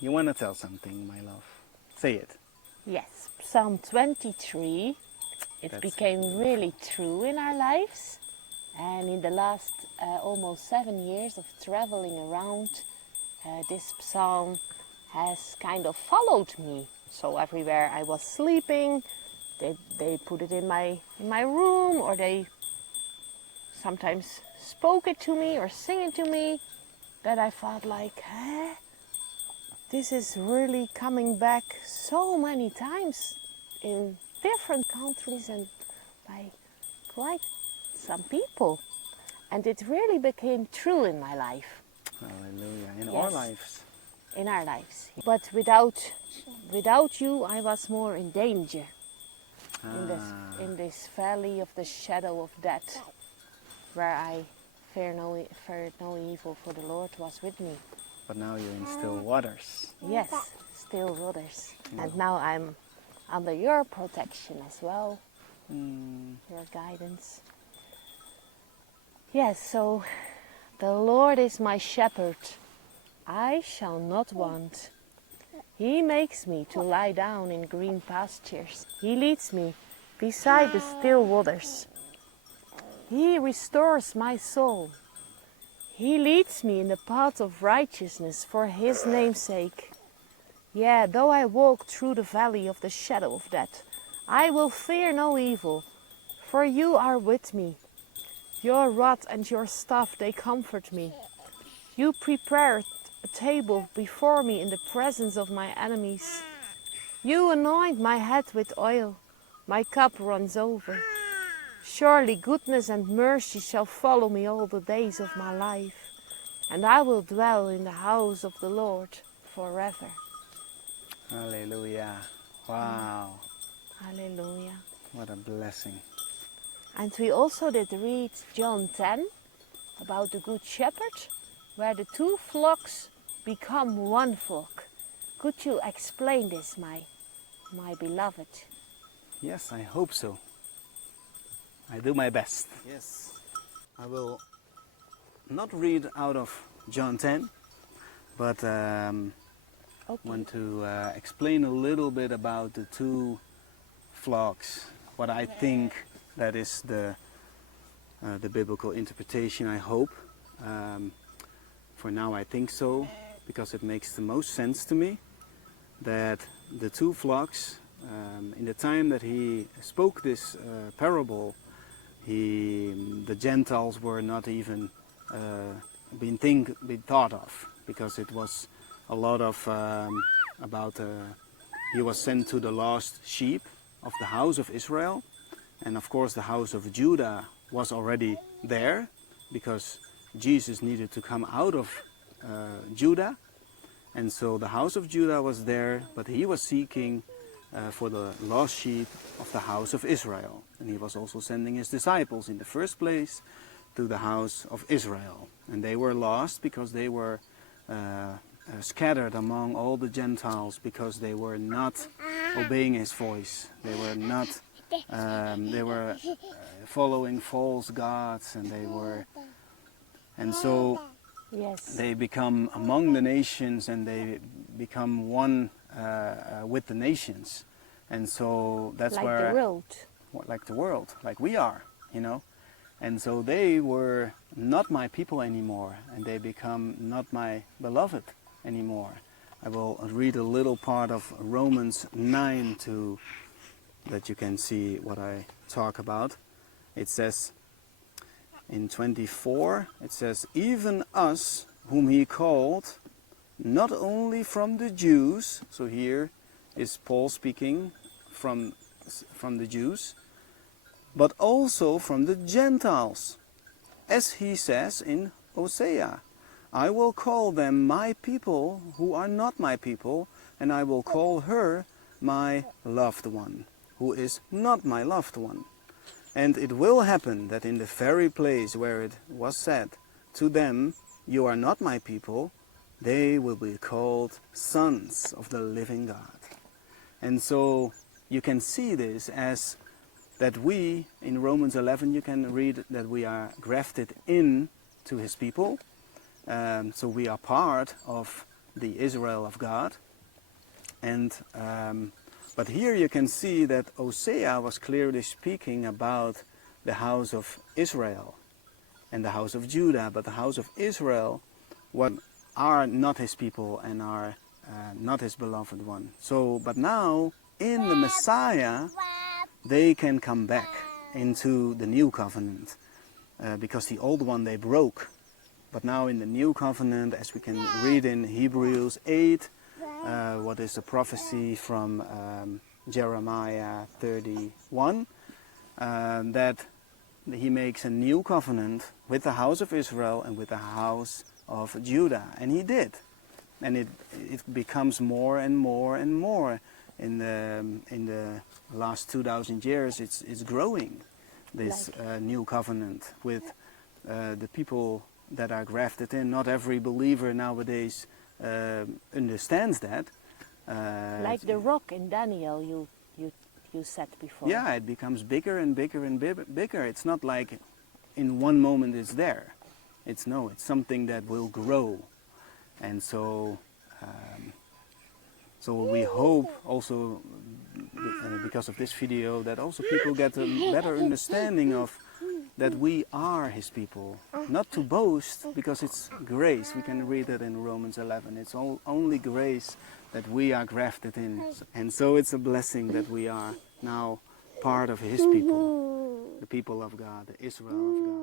You want to tell something, my love. Say it. Yes, Psalm 23, it That's became really true in our lives. And in the last almost 7 years of traveling around, this psalm has kind of followed me. So everywhere I was sleeping, they put it in my room, or they sometimes spoke it to me or sing it to me, that I felt like, this is really coming back so many times in different countries and by quite some people. And it really became true in my life. Hallelujah. In Yes. our lives. In our lives. But without you, I was more in danger. In this valley of the shadow of death, where I feared no evil, for the Lord was with me. But now you're in still waters. Yes, still waters. And now I'm under your protection as well, your guidance. Yes, so the Lord is my shepherd. I shall not want. He makes me to lie down in green pastures. He leads me beside the still waters. He restores my soul. He leads me in the path of righteousness for his name's sake. Yea, though I walk through the valley of the shadow of death, I will fear no evil, for you are with me. Your rod and your staff, they comfort me. You prepared a table before me in the presence of my enemies. You anoint my head with oil, my cup runs over. Surely goodness and mercy shall follow me all the days of my life, and I will dwell in the house of the Lord forever. Hallelujah. Wow. Hallelujah. What a blessing. And we also did read John 10 about the Good Shepherd, where the two flocks become one flock. Could you explain this, my beloved? Yes, I hope so. I do my best. Yes. I will not read out of John 10, but want to explain a little bit about the two flocks. What I think that is the biblical interpretation, I hope. For now I think so, because it makes the most sense to me that the two flocks, in the time that he spoke this parable, the Gentiles were not even been thought of, because it was a lot of about he was sent to the lost sheep of the house of Israel, and of course the house of Judah was already there, because Jesus needed to come out of Judah, and so the house of Judah was there, but he was seeking for the lost sheep of the house of Israel. And he was also sending his disciples in the first place to the house of Israel. And they were lost because they were scattered among all the Gentiles, because they were not obeying his voice. They were not, they were following false gods, and so Yes. they become among the nations, and they become one with the nations, and so that's like where the world. like the world, like we are, you know. And so they were not my people anymore, and they become not my beloved anymore. I will read a little part of Romans 9 to that you can see what I talk about. It says in 24, it says, even us whom he called, not only from the Jews, so here is Paul speaking from the Jews, but also from the Gentiles. As he says in Hosea, I will call them my people who are not my people, and I will call her my loved one, who is not my loved one. And it will happen that in the very place where it was said to them, you are not my people, they will be called sons of the living God. And so you can see this as that we, in Romans 11, you can read that we are grafted in to his people. So we are part of the Israel of God. And but here you can see that Hosea was clearly speaking about the house of Israel and the house of Judah, but the house of Israel are not his people and are not his beloved one. So, but now in the Messiah, they can come back into the new covenant because the old one they broke. But now in the new covenant, as we can read in Hebrews 8, what is the prophecy from Jeremiah 31, that he makes a new covenant with the house of Israel and with the house of Judah. And he did. And it becomes more and more and more. In the last 2,000 years, it's growing, this new covenant with the people that are grafted in. Not every believer nowadays understands that. Like the rock in Daniel you said before. Yeah, it becomes bigger and bigger and bigger. It's not like in one moment it's there. It's something that will grow. And so we hope also, because of this video, that also people get a better understanding of that we are his people. Not to boast, because it's grace. We can read it in Romans 11. It's only grace that we are grafted in. And so it's a blessing that we are now part of his people, the people of God, the Israel of God.